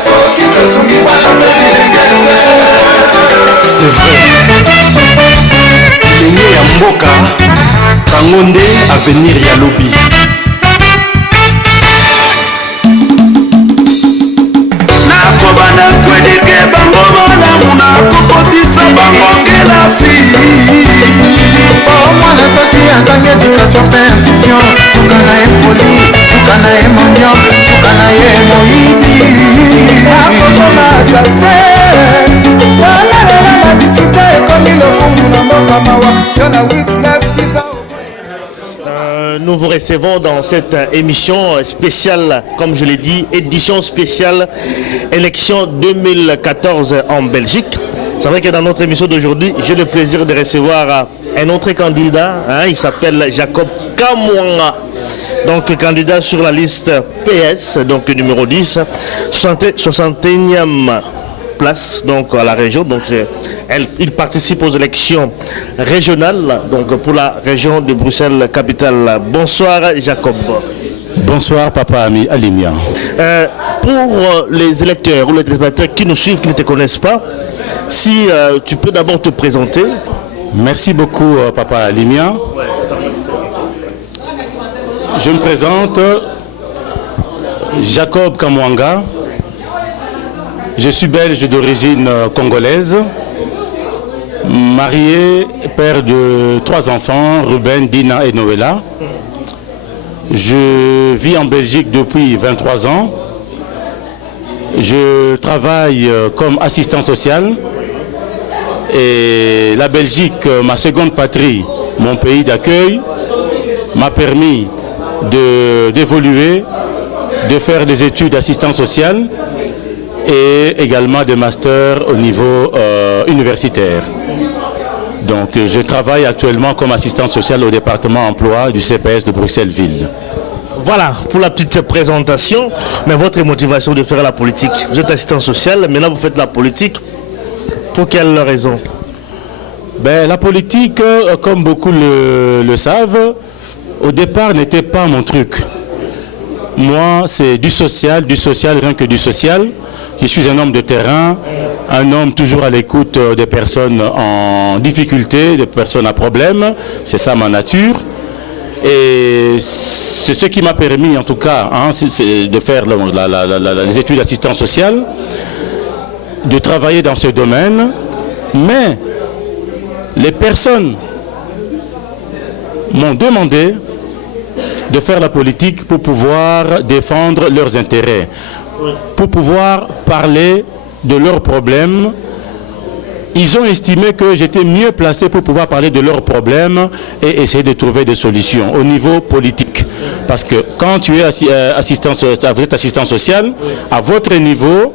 C'est vrai. Ligne ya mboka, Kangonde avenir ya lobby. Nakobana kwedeke bango malamu na kokotisa bango kelasi. Oh mwana soki azangi éducation pe instruction, suka na ye poli, suka na ye mendiant, suka na ye moyibi. Akokoma asase, talalela na bisika ekomi lokumu na mboka mawa, yo na Wyclef Kiza. Nous vous recevons dans cette émission spéciale, comme je l'ai dit, édition spéciale élection 2014 en Belgique. C'est vrai que dans notre émission d'aujourd'hui, j'ai le plaisir de recevoir un autre candidat, il s'appelle Jacob Kamwanga. Donc candidat sur la liste PS, donc numéro 10, 61e place donc à la région. Donc il participe aux élections régionales donc pour la région de Bruxelles capitale. Bonsoir Jacob. Bonsoir Papa Ami Alimia. Pour les électeurs ou les téléspectateurs qui nous suivent, qui ne te connaissent pas, si tu peux d'abord te présenter. Merci beaucoup Papa Alimia. Je me présente Jacob Kamwanga. Je suis belge d'origine congolaise, marié, père de 3 enfants, Ruben, Dina et Noëlla. Je vis en Belgique depuis 23 ans. Je travaille comme assistant social. Et la Belgique, ma seconde patrie, mon pays d'accueil, m'a permis d'évoluer, de faire des études d'assistant social et également des masters au niveau universitaire. Donc je travaille actuellement comme assistant social au département emploi du CPS de Bruxelles-Ville. Voilà pour la petite présentation, mais votre motivation de faire la politique. Vous êtes assistant social, maintenant vous faites la politique. Pour quelle raison? Ben, la politique, comme beaucoup le savent, au départ n'était pas mon truc. Moi, c'est du social, rien que du social. Je suis un homme de terrain, un homme toujours à l'écoute des personnes en difficulté, des personnes à problème. C'est ça ma nature. Et c'est ce qui m'a permis, en tout cas, de faire les études d'assistance sociale, de travailler dans ce domaine. Mais les personnes m'ont demandé de faire la politique pour pouvoir défendre leurs intérêts, pour pouvoir parler de leurs problèmes. Ils ont estimé que j'étais mieux placé pour pouvoir parler de leurs problèmes et essayer de trouver des solutions au niveau politique. Parce que quand tu es vous êtes assistant social, à votre niveau,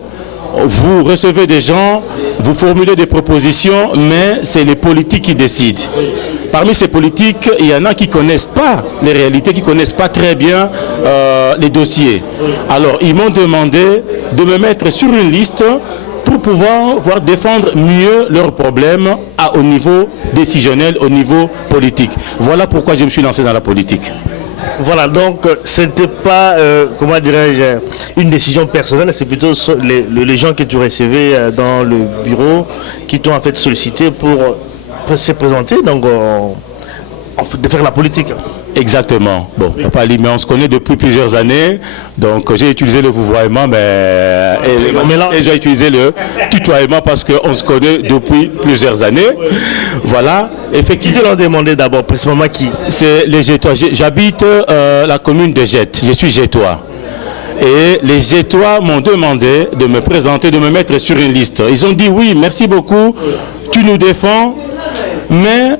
vous recevez des gens, vous formulez des propositions, mais c'est les politiques qui décident. Parmi ces politiques, il y en a qui ne connaissent pas les réalités, qui ne connaissent pas très bien les dossiers. Alors, ils m'ont demandé de me mettre sur une liste pour pouvoir défendre mieux leurs problèmes au niveau décisionnel, au niveau politique. Voilà pourquoi je me suis lancé dans la politique. Voilà, donc ce n'était pas, comment dirais-je, une décision personnelle, c'est plutôt les gens que tu recevais dans le bureau qui t'ont en fait sollicité pour se présenter, donc de faire la politique. Exactement. Bon, Papa Ali, mais on se connaît depuis plusieurs années, donc j'ai utilisé le vouvoiement, mais j'ai utilisé le tutoiement parce qu'on se connaît depuis plusieurs années. Voilà. Effectivement. Qui te l'ont demandé d'abord, précisément qui? C'est les Gétois. J'habite la commune de Jette. Je suis Gétois. Et les Gétois m'ont demandé de me présenter, de me mettre sur une liste. Ils ont dit oui, merci beaucoup, tu nous défends, mais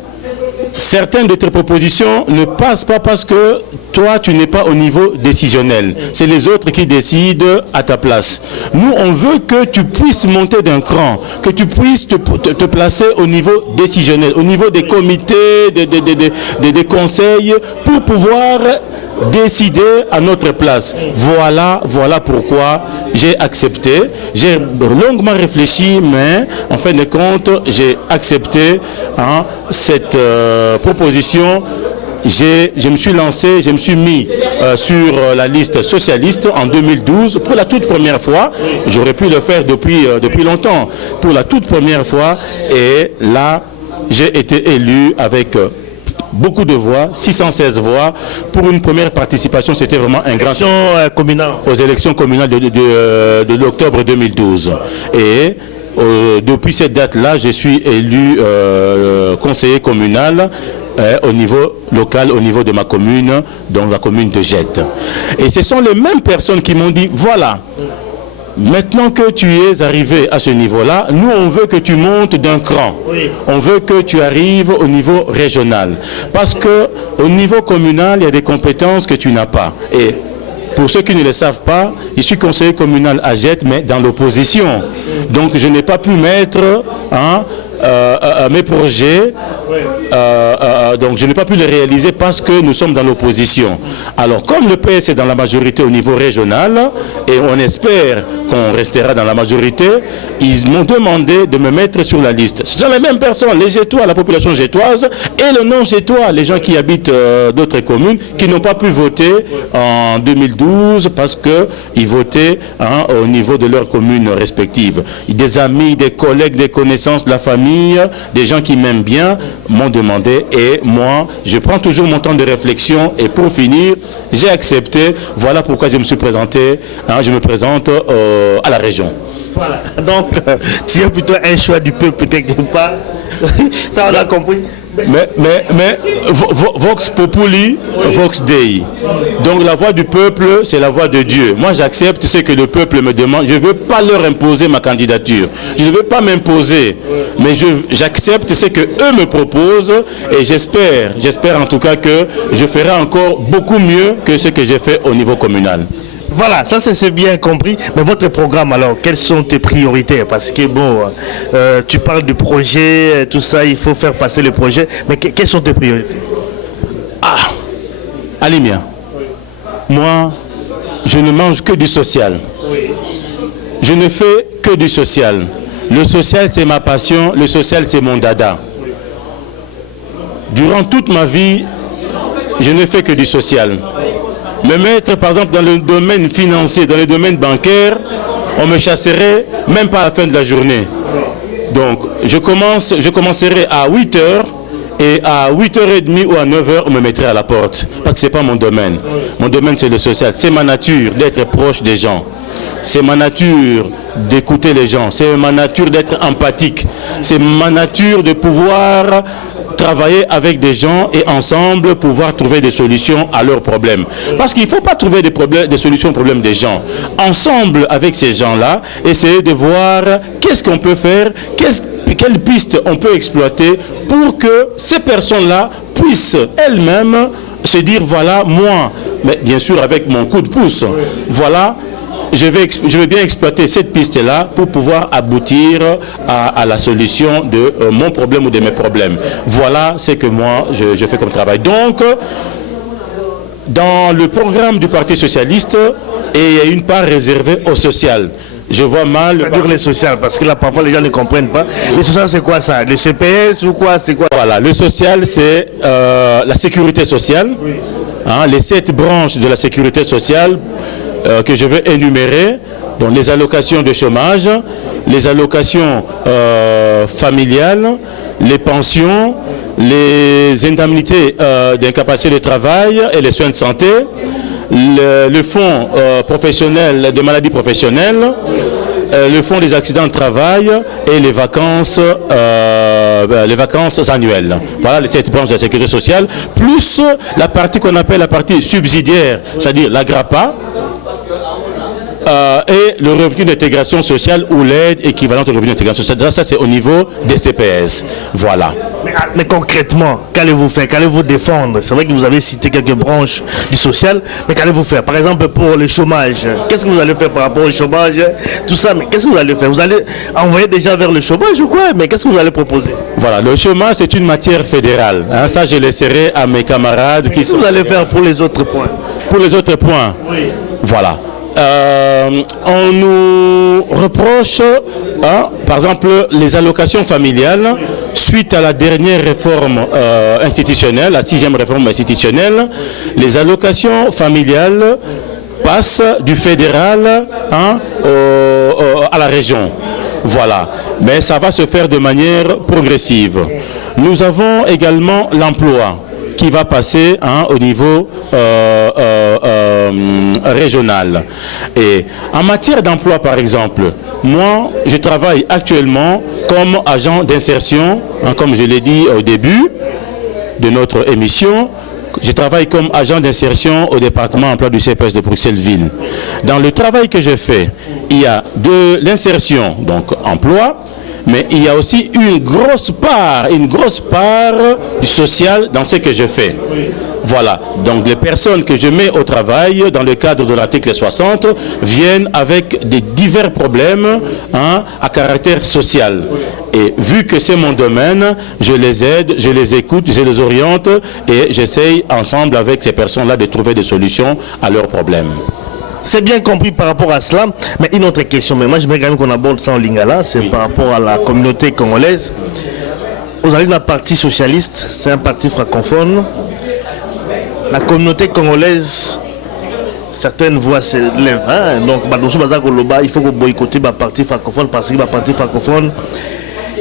certaines de tes propositions ne passent pas parce que toi, tu n'es pas au niveau décisionnel. C'est les autres qui décident à ta place. Nous, on veut que tu puisses monter d'un cran, que tu puisses te placer au niveau décisionnel, au niveau des comités, des conseils, pour pouvoir décider à notre place. Voilà pourquoi j'ai accepté. J'ai longuement réfléchi, mais en fin de compte, j'ai accepté cette proposition je me suis lancé, je me suis mis sur la liste socialiste en 2012 pour la toute première fois. J'aurais pu le faire depuis longtemps, pour la toute première fois. Et là, j'ai été élu avec beaucoup de voix, 616 voix. Pour une première participation, c'était vraiment un grand... Aux élections communales de l'octobre 2012. Et depuis cette date-là, je suis élu conseiller communal au niveau local, au niveau de ma commune, dans la commune de Jette. Et ce sont les mêmes personnes qui m'ont dit, voilà, maintenant que tu es arrivé à ce niveau-là, nous on veut que tu montes d'un cran. Oui. On veut que tu arrives au niveau régional. Parce que au niveau communal, il y a des compétences que tu n'as pas. Et pour ceux qui ne le savent pas, je suis conseiller communal à Jette, mais dans l'opposition. Donc je n'ai pas pu mettre mes projets, donc je n'ai pas pu les réaliser parce que nous sommes dans l'opposition. Alors comme le PS est dans la majorité au niveau régional, et on espère qu'on restera dans la majorité, ils m'ont demandé de me mettre sur la liste. Ce sont les mêmes personnes, les Jettois, la population jettoise, et le non-Jettois, les gens qui habitent d'autres communes, qui n'ont pas pu voter en 2012 parce qu'ils votaient au niveau de leurs communes respectives. Des amis, des collègues, des connaissances, de la famille, des gens qui m'aiment bien m'ont demandé, et moi je prends toujours mon temps de réflexion, et pour finir j'ai accepté. Voilà pourquoi je me suis présenté, je me présente à la région. Voilà. Donc tu as plutôt un choix du peuple quelque part. Ça on a compris. Mais Vox Populi, Vox Dei. Donc la voix du peuple, c'est la voix de Dieu. Moi j'accepte ce que le peuple me demande. Je ne veux pas leur imposer ma candidature. Je ne veux pas m'imposer. Mais j'accepte ce que eux me proposent, et j'espère en tout cas que je ferai encore beaucoup mieux que ce que j'ai fait au niveau communal. Voilà, ça c'est bien compris. Mais votre programme alors, quelles sont tes priorités? Parce que bon, tu parles du projet, tout ça, il faut faire passer le projet. Mais quelles sont tes priorités? Alimia, moi, je ne mange que du social. Je ne fais que du social. Le social c'est ma passion, le social c'est mon dada. Durant toute ma vie, je ne fais que du social. Me mettre par exemple dans le domaine financier, dans le domaine bancaire, on me chasserait même pas à la fin de la journée. Donc je commencerai à 8h, et à 8h30 ou à 9h on me mettrait à la porte, parce que c'est pas mon domaine. Mon domaine c'est le social, c'est ma nature d'être proche des gens. C'est ma nature d'écouter les gens, c'est ma nature d'être empathique, c'est ma nature de pouvoir travailler avec des gens et ensemble pouvoir trouver des solutions à leurs problèmes. Parce qu'il ne faut pas trouver des solutions aux problèmes des gens. Ensemble avec ces gens-là, essayer de voir qu'est-ce qu'on peut faire, quelles pistes on peut exploiter pour que ces personnes-là puissent elles-mêmes se dire voilà, moi, mais bien sûr avec mon coup de pouce, voilà, je vais bien exploiter cette piste-là pour pouvoir aboutir à la solution de mon problème ou de mes problèmes. Voilà ce que moi, je fais comme travail. Donc, dans le programme du Parti Socialiste, il y a une part réservée au social. Je vois mal... C'est-à-dire les sociales, parce que là, parfois, les gens ne comprennent pas. Les sociales, c'est quoi ça? Le CPS ou quoi? C'est quoi? Voilà, le social, c'est la sécurité sociale. Oui. Les 7 branches de la sécurité sociale que je vais énumérer, donc les allocations de chômage, les allocations familiales, les pensions, les indemnités d'incapacité de travail et les soins de santé, le fonds professionnel de maladies professionnelles, le fonds des accidents de travail et les vacances annuelles. Voilà les 7 branches de la sécurité sociale, plus la partie qu'on appelle la partie subsidiaire, c'est-à-dire la GRAPA, et le revenu d'intégration sociale ou l'aide équivalente au revenu d'intégration sociale. Ça, c'est au niveau des CPS. Voilà. Mais concrètement, qu'allez-vous faire? Qu'allez-vous défendre? C'est vrai que vous avez cité quelques branches du social, mais qu'allez-vous faire? Par exemple, pour le chômage, qu'est-ce que vous allez faire par rapport au chômage? Tout ça, mais qu'est-ce que vous allez faire? Vous allez envoyer déjà vers le chômage ou quoi? Mais qu'est-ce que vous allez proposer? Voilà, le chômage, c'est une matière fédérale. Ça, je laisserai à mes camarades qui sont... Qu'est-ce que vous allez faire pour les autres points? Pour les autres points, oui. Voilà. on nous reproche, par exemple, les allocations familiales, suite à la dernière réforme institutionnelle, la 6e réforme institutionnelle, les allocations familiales passent du fédéral à la région. Voilà. Mais ça va se faire de manière progressive. Nous avons également l'emploi qui va passer au niveau régional. Et en matière d'emploi, par exemple, moi, je travaille actuellement comme agent d'insertion, comme je l'ai dit au début de notre émission. Je travaille comme agent d'insertion au département emploi du CPS de Bruxelles-Ville. Dans le travail que je fais, il y a de l'insertion, donc emploi, mais il y a aussi une grosse part du social dans ce que je fais. Voilà, donc les personnes que je mets au travail dans le cadre de l'article 60 viennent avec des divers problèmes à caractère social. Et vu que c'est mon domaine, je les aide, je les écoute, je les oriente et j'essaye ensemble avec ces personnes-là de trouver des solutions à leurs problèmes. C'est bien compris par rapport à cela, mais une autre question, mais moi j'aimerais quand même qu'on aborde ça en lingala, c'est par rapport à la communauté congolaise. Vous avez le parti socialiste, c'est un parti francophone. La communauté congolaise, certaines voix se lèvent, donc il faut boycotter le parti francophone parce que le parti francophone,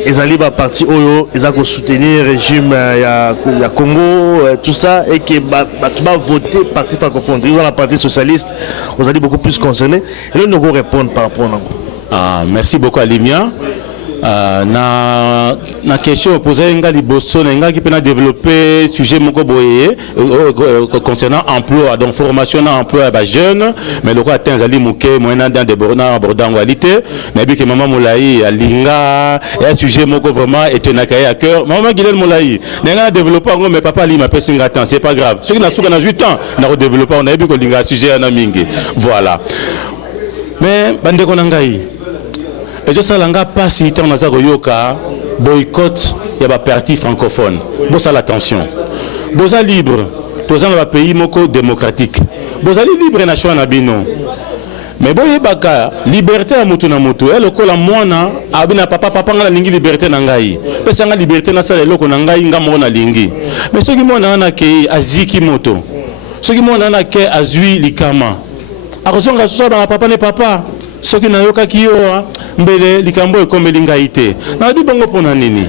ils allaient parti oyo, ils ont soutenir le régime ya Congo, tout ça, et que tu vas voter parti francophone. Ils ont la partie socialiste, vous allez beaucoup plus concernés. Et là, nous allons répondre par rapport à nous. Merci beaucoup, Alimia. Na question posée ngali bosso nga qui peut développer sujet moko boye concernant emploi, donc formation en emploi ba jeunes, mais le quoi atteint ali muke moyena dans des borna bordangalité na bi que maman Moulaï alinga et sujet moko vraiment est un accueil à cœur. Maman Guilherme Moulaï nga développer ngo mais papa ali m'appelle singatan, c'est pas grave. Ceux qui na souka na 8 ans na développer on a bi ko linga sujet na mingi. Voilà. Mais bande ko ngai et je sais que pas si on a yoka boycott il y a parti francophone. Bossa l'attention. Bossa libre. Tous dans le pays moko démocratique. Bossa libre nation nabino. Mais boye baka liberté à mutu na mutu. Elle ko la mwana abina papa ngala lingi liberté na ngai. Pesa nga liberté na sala loko na ngai ngamo na lingi. Mais ceux qui mona na ke aziki moto. Ceux qui mona na ke azui likama. Akozonga so ba papa ne papa. Ce qui n'a pas qui mbele likambo ekomeli ngai te na bi bongo pona nini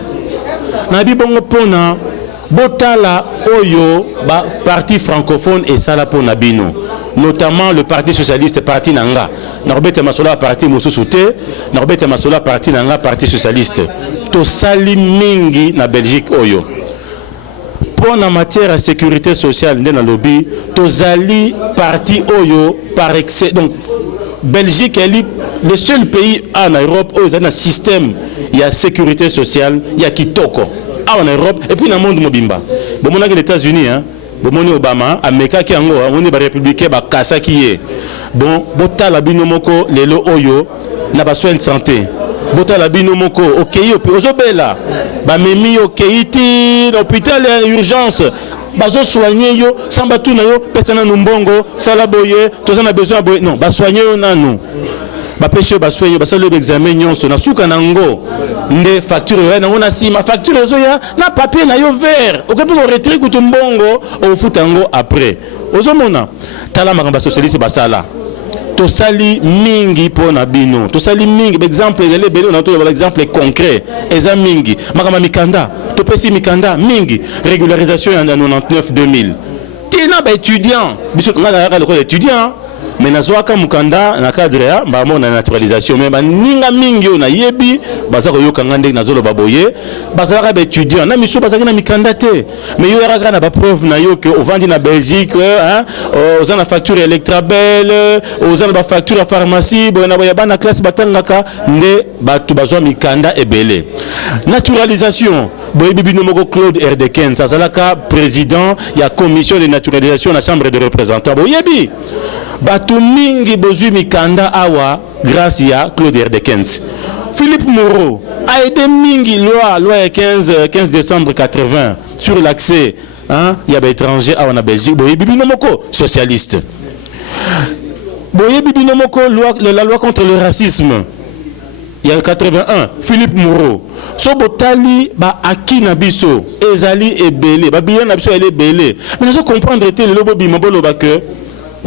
na bi bongo pona botala oyo ba parti francophone et sala pona bino notamment le parti socialiste parti nanga na robete masola parti mususu te na robete masola parti nanga parti socialiste to sali mingi na Belgique oyo pour la matière à sécurité sociale dans le lobby to zali parti oyo par excès donc Belgique est le seul pays en Europe où il y a un système, il y a sécurité sociale, il y a kitoko. En Europe et puis dans le monde mobimba. Bon, on a les États-Unis, bon, Obama, Amérique qui est en on est républicain, Kassa qui est. Bon, bota la binomoko, les lo oyo, n'a pas soin de santé. Bota la binomoko, ok, ozobela, ba memi ok, iti, l'hôpital et urgence. Bazo soigner yo sans batu na yo personne na mbongo sala boye tous on a besoin boye non ba soigner yo nanu ba pêcher ba soigner ba sala l'examen nyonso na suka nango nde facture na ona sima facture zo ya na papier na yo vert okepe ko retirer kutu mbongo o futango après ozomona tala makamba socialiste basala to sali mingi pona bino to sali mingi exemple les beno na to l'exemple concret eza mingi makamba mikanda to pesi mikanda mingi régularisation en 99 2000 tina ba étudiant biso ngana ya l'école étudiant mais nazwaka mukanda na cadre ya mbamo na naturalisation mais ninga mingi na yebi bazako yoka ngande na zolo baboye bazaka ba étudiant na miso bazaka na mikanda te mais yo yaka na ba preuve na yo que au vendre na Belgique aux na facture Electrabel aux na ba facture à pharmacie bo na ba na classe batangaka nde batu bazwa mikanda ebele naturalisation boye bibino moko Claude Erdeken sazalaka président ya commission de naturalisation na chambre de représentants boyebi batu mingi bozui mikanda awa grâce à Claude Erdekens. Philippe Moreau a aidé mingi loi 15 décembre 80 sur l'accès il y a des étrangers à la Belgique boye bibi nomoko socialiste Boye bibino moko la loi contre le racisme. Il y a le 81, Philippe Moreau. So botali ba akina biso, ezali ebele, ba bien na biso ele belé. Mais nous comprendre te le lobo bimabolo ba que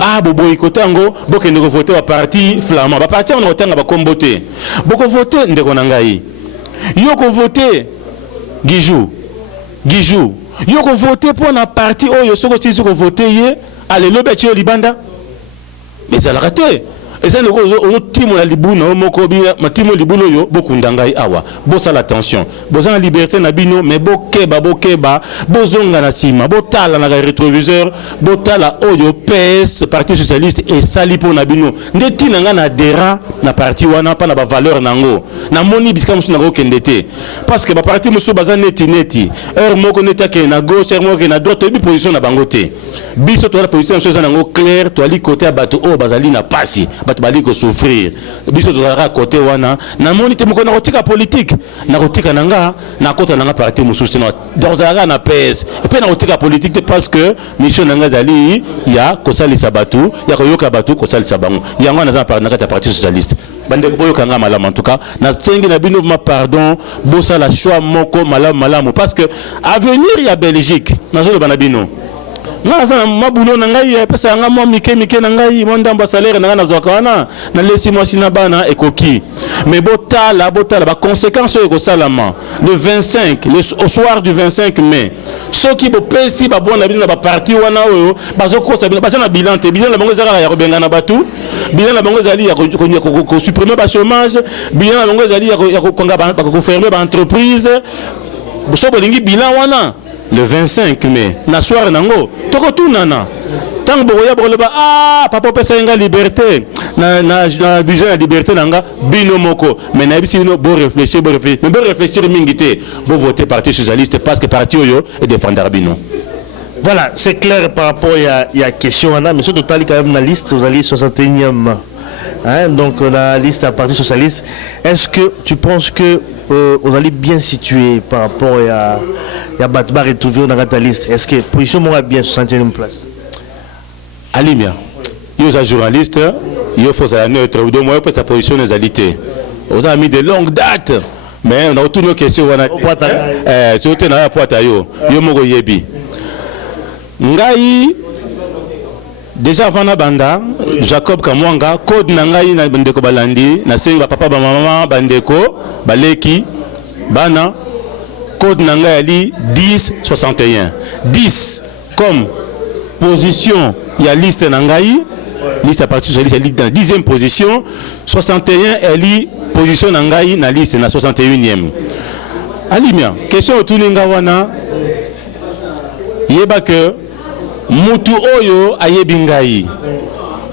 ah bobo ikotango bokende ko voter wa parti flamand. Ba parti on otanga ba kombote. Boko voter ndeko na ngai. Yo ko voter Guijou. Yo ko voter pour na parti oyo soko tisi ko voter ye, allez lobe ti libanda. Mais ça l'a raté. Et ça, on timo la libuna, on timo libuno yo, beaucoup d'angai awa. Bossa l'attention. Bossa la liberté na bino, mais bokeba, bozonga na sima, botala na rétroviseur, botala oyo PS, Parti Socialiste et sali pour na bino. Ndeti nanga na dera na parti wana pa na ba valeur nango. Na moni biska musu na kendete. Parce que ba parti musu baza neti. Er moko neta ke na gauche, er moko na droite, bi position na bangote. Biso to la position so nango clair, to ali côté bato o bazali na pasi. Bato bali ko souffrir biso tozalaka côté wana na moni te moko na kotika politique na kotika nanga na kota nanga parti mususu na dozalaka na PS et puis na kotika politique parce que mission nanga dali ya kosalisa batu ya koyoka batu kosalisa bango yango na za parti socialiste bande boyoka nga malamu en tout cas na tsengi na bino ma pardon bosa la choix moko malamu parce que avenir ya Belgique na zolo bana bino nga mabulo na ngai pesa nga mo mike na ngai mo ndamba salaire na zwaka wana na lesi mo sina bana ekoki mais botala ba conséquences eko salama le 25 au soir du 25 mai ceux qui bo pesi ba bona bina ba parti wana oyo bazoko sabina basa na bilan na bango zaka ya kobenga na batu bilan na bango zali ya ko supprimer ba chômage bilan na bango zali ya ko konga ba ko fermer ba entreprise so bolingi bilan wana le 25 mai na soir nango toko tunana tant boya boleba ah papa pesa nga liberté na besoin de liberté nanga bino moko mais na bisi no bo réfléchir mais bo réfléchir mingité bo voter parti socialiste parce que parti oyo et défendre bino. Voilà, c'est clair par rapport à la question mais sur total quand même la liste vous allez 61e. Hein, donc la liste à Parti Socialiste. Est-ce que tu penses que on allait bien situé par rapport à Batbar et trouvé dans la liste? Est-ce que la position m'aura bien 61e place? Alimia, il y a un journaliste, il faut être neutre, ou de moins pour sa position de égalité. On a mis de longues dates, mais on a toutes nos questions. C'est au ténor pour Tayo, Yomogo Yebi. Ngai. Déjà avant la banda, Jacob Kamwanga, code nangai na bandeko balandi, na senga papa ba mama bandeko, baleki, bana, code nangai ali 10-61. 10 comme position, il y a liste nangai, liste à partir de la liste dans 10e position, 61 elle position nangai na liste na 61e. Alimia, question autour wana, yeba que mutu oyo ayebi ngai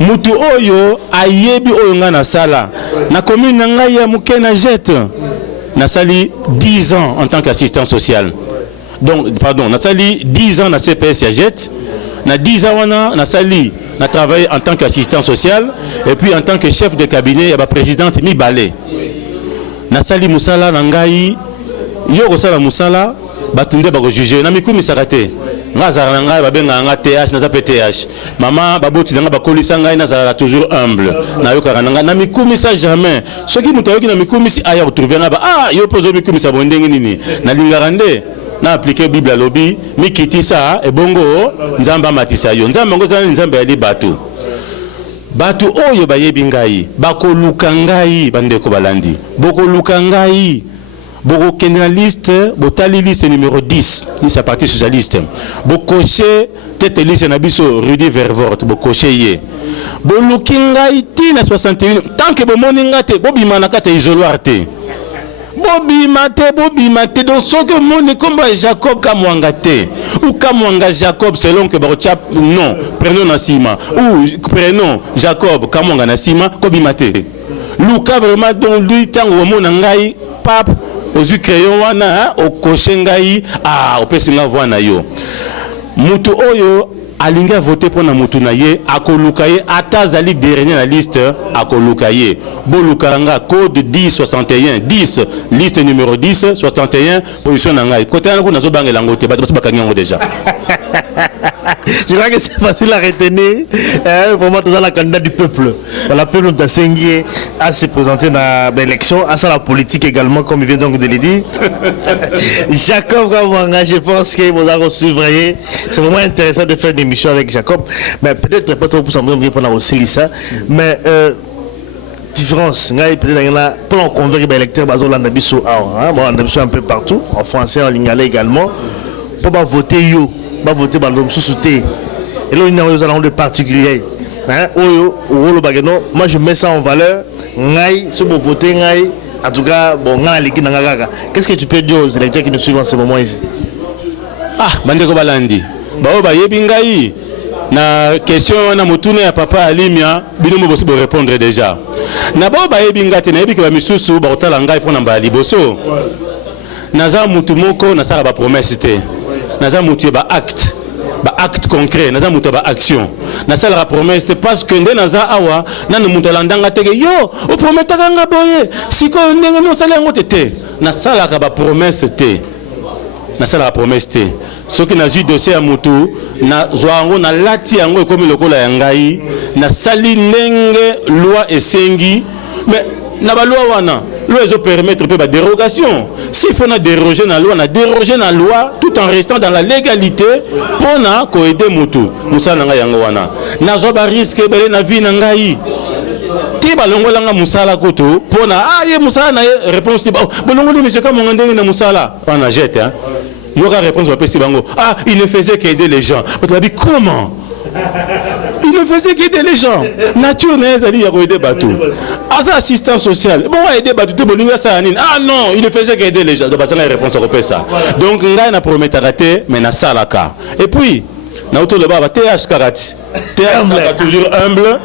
mutu oyo ayebi oyo nga na sala na commune na ngai ya muke na jet na sali 10 ans en tant qu'assistant social donc pardon na sali 10 ans na CPS ya jet na 10 ans wana na sali na travaillé en tant qu'assistant social et puis en tant que chef de cabinet ya ba présidente mibale na sali musala na ngai yo ko sala musala batunde ba ko juger na mikumi sakate ngazara ngai babenga nga TH na za PTH mama baboti nga bakolisa ngai na za toujours humble na yo karanga na mikumi sa jamais ce qui muto yoki na mikumi si aya retrouver nga ba ah yo pozo mikumi sa bondenge nini na lingarande na appliquer bible à lobby mikiti sa e bongo nzamba matisa yo nzamba ngo za nzamba ya libatu batu oyo bayebi ngai bakoluka ngai bandeko balandi bokoluka ngai Boko Kenya liste, botali liste numéro 10, liste à parti socialiste. Bokoche tête liste nabiso Rudy Vervoort, bokoche ye. Bolukinga iti na 61. Tant que bomoninga te, bobima na kate isoloir te. Bobima te, donc ce que mon comme Jacob Kamwanga te ou Kamwanga Jacob selon que barochap non, prénom Nassima ou prénom Jacob Kamwanga Nassima, bobima te. Luka vraiment donc lui tant au mon ngai pape aux crayon wana au koshengai ah opesinga vwana yo mutu oyo alinga voter pour na mutu na ye akolukaye atazali dernier na liste akolukaye bolukanga code 1061 10 liste numéro 10 61 position na ngai côté na ko nazo bangela ngote bato bakangi ngo déjà Je crois que c'est facile à retenir. Vraiment, dans la candidat du peuple. Le peuple de Sengié a se présenté dans l'élection, à ça la politique également, comme il vient donc de le dire. Jacob Kamwanga, je pense que vous avez surveillé. C'est vraiment intéressant de faire une émission avec Jacob. Mais peut-être pas trop pour s'embrouiller pendant aussi ça. Mais différence, peut-être pour en convaincre les électeurs, on a un peu partout, en français, en lingala également. Pour pas voter yo, pas voter par l'homme sous-souté. Et là, il y a un salon de particulier. Moi, je mets ça en valeur. Si vous votez, en tout cas, bon, qu'est-ce que tu peux dire aux électeurs qui nous suivent en ce moment ici? Ah, Bandeko Balandi. Bah, yebingai. Na question na mutune ya papa Alimia, bino mo bosi bo répondre déjà. Na ba yebingate na yebi ke ba misusu ba otala ngai pona ba liboso. Naza mutu moko na sala ba promesse te. Naza mutu ba acte concret, naza mutu ba action. Na sala ba promesse te parce que nde naza awa na mutu landanga teke yo o prometaka nga boye siko ndenge no sala ngo te. Na sala ka ba promesse te. Na sala ba promesse te. Ce qui n'a eu dossier à Moutou, na zoango na lati yango ekomi lokola ya ngai, na sali nenge loi esengi, mais na ba loi wana, loi ezo permettre pe ba dérogation. S'il faut na déroger na loi tout en restant dans la légalité pour na ko aider Moutou. Musala nga yango wana. Na zo ba risque bele na vie na ngai. Ti ba longola nga musala koto pour na ye musala na réponse ba bolongoli monsieur ka mongandenge na musala. Pas na jette hein. Il y aura réponse à Pessi Bango. Ah, il ne faisait qu'aider les gens. Mais tu vas dire comment? Il ne faisait qu'aider les gens. Nature n'est pas dit qu'il y a aider Batou. Ah, ça, assistant social. Bon, aider Batou, tu peux ça. Ah non, il ne faisait qu'aider les gens. Donc, ça, la réponse à ça. Donc, on a promis à rater, mais on a ça là. Et puis, on a autour de bas, TH Karati. TH toujours humble.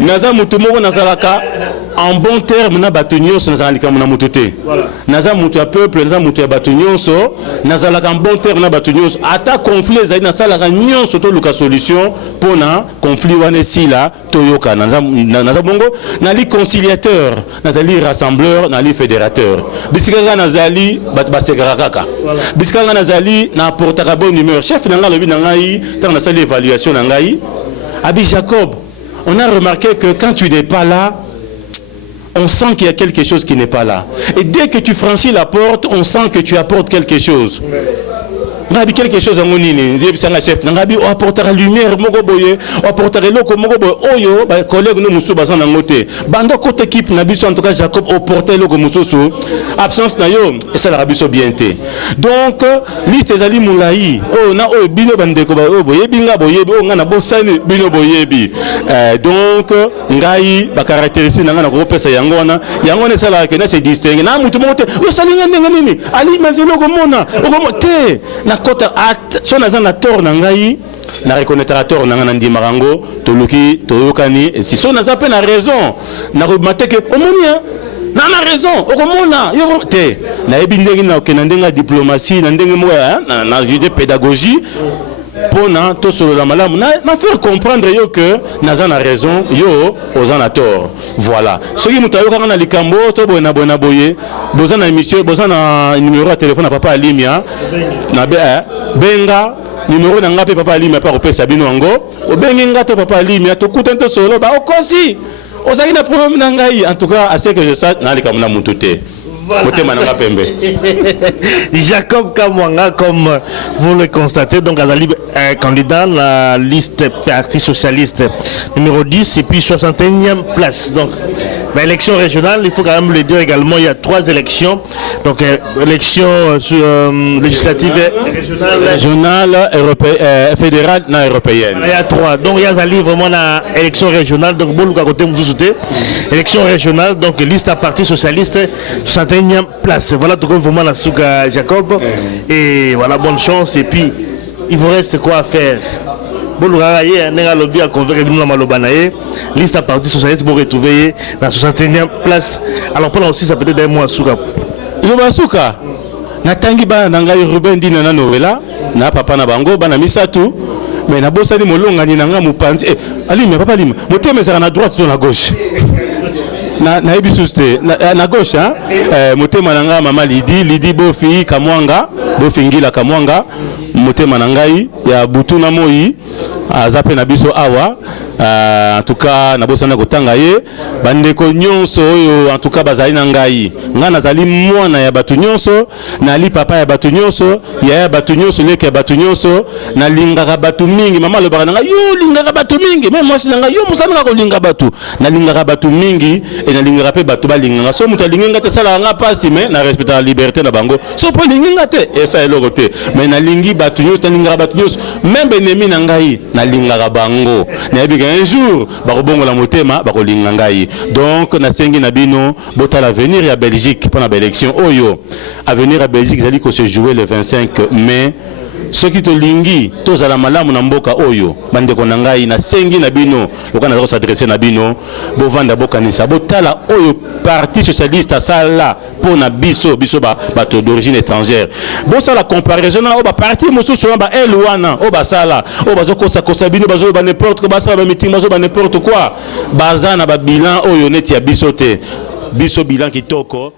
Naza mutumoko nazalaka en bon terme na batunyoso nazalika mona mutote. Naza mutu ya peuple, naza mutu ya batunyoso, nazalaka en bon terme na batunyoso. Ata conflit zali na salaka nyonso to luka solution pona conflit wane sila toyoka naza bongo nali conciliateur, nazali rassembleur, nali fédérateur. Bisikanga nazali bat basekara kaka. Bisikanga nazali na portaka bonne humeur. Chef nanga lobi nangai, tant na sali évaluation nangai. Abi Jacob, on a remarqué que quand tu n'es pas là, on sent qu'il y a quelque chose qui n'est pas là. Et dès que tu franchis la porte, on sent que tu apportes quelque chose. Ngabi quelque chose en monini, ndebisanga chef, ngabi o apportera lumière moko boye, o apportera loko moko boye oyo ba collègue no musu bazana ngote. Bando côté équipe na biso en tout cas Jacob o porter loko mususu, absence na yo et ça la biso bien té. Donc liste ezali mulai, oh na o bino bandeko ba o boye binga boye o ngana bosani bino boyebi. Donc ngai ba caractéristique na ngana ko pesa yango wana ça la que na se distingue na mutu mote o salinga nini ali mazelo ko mona o te na kota at so na zana tor na ngai na reconnaître tor na ngana ndima rango to luki to yokani et si so na zape na raison na remateke omonia na raison okomona yo te na yebi ndenge na kenandenga diplomatie na ndenge moya na de pédagogie pona to solo la malamu na faire comprendre yo que naza na raison yo ozana tort. Voilà soki mutayo kanga na likambo to bona boye bozana émission bozana numéro de téléphone à papa Alimia na benga numéro na ngape papa Alimia pa kopesa bino ngo obengi ngato papa Alimia to kutanto solo ba okosi ozaki na problème na ngai en tout cas à ce que je sache na likambo na mututé. Jacob Kamwanga, comme vous le constatez, donc Azali candidat à la liste Parti Socialiste numéro 10 et puis 61e place. Donc, élection régionale, il faut quand même le dire également, il y a 3 élections. Donc, élection législative régionale, fédérale, non européenne. Il y a 3. Donc, il y a Azali vraiment la élection régionale. Donc, bon, à côté, élection régionale, donc liste à Parti Socialiste, 61e place. Voilà tout comme vraiment la souka Jacob. Et voilà, bonne chance. Et puis, il vous reste quoi à faire? Bon, nous avons lobby à convaincre nous malobanaye. Liste à Parti Socialiste pour retrouver la 61e place. Alors, pendant aussi, ça peut être un mois à souka. Le souka. Natangi ba nangai Ruben dina na novela na papa na bango bana misatu mais na bossa ni molonga ni nanga mupanzi ali mais papa lima moteme za na droite to na gauche na ebisuste na gauche hein motema nanga mama Lidi Bofi Kamwanga Bofingila Kamwanga motema na ngai ya butu na moi azape na biso awa en tout cas na bosana kotanga ye bandeko nyonso oyo en tout cas bazali na ngai nga nazali mwana ya batu nyonso nali papa ya batu nyonso ya batu nyonso leke ya batu nyonso na lingaka batu mingi mama lobaka na ngai yo lingaka batu mingi même moi si na ngai yo musana ko linga batu na lingaka batu mingi et na lingaka pe batu balinganga so muta linga te sala nga pasi mais na respecter la liberté na bango so po linga te et ça eloko te mais na lingi batu nyonso na lingaka batu nyonso même benemi na ngai na lingaka bango na yebi un jour bakobongo la motema bakolinga ngai donc na sengi na bino bota l'avenir ya Belgique pendant l'élection oyo avenir à Belgique zali ko se jouer le 25 mai ce qui te lingi tozala malamu na mboka oyo bandeko na ngai na sengi na bino lokana ko s'adresser na bino bovanda bokanisa botala oyo parti socialiste asala pona biso bato d'origine étrangère bosa la comparaison na ba parti mosusu ba elwana o basala o bazokosa kosa bino bazo ba n'importe quoi basala ba meeting bazo ba n'importe quoi bazana ba bilan oyo neti ya biso te biso bilan kitoko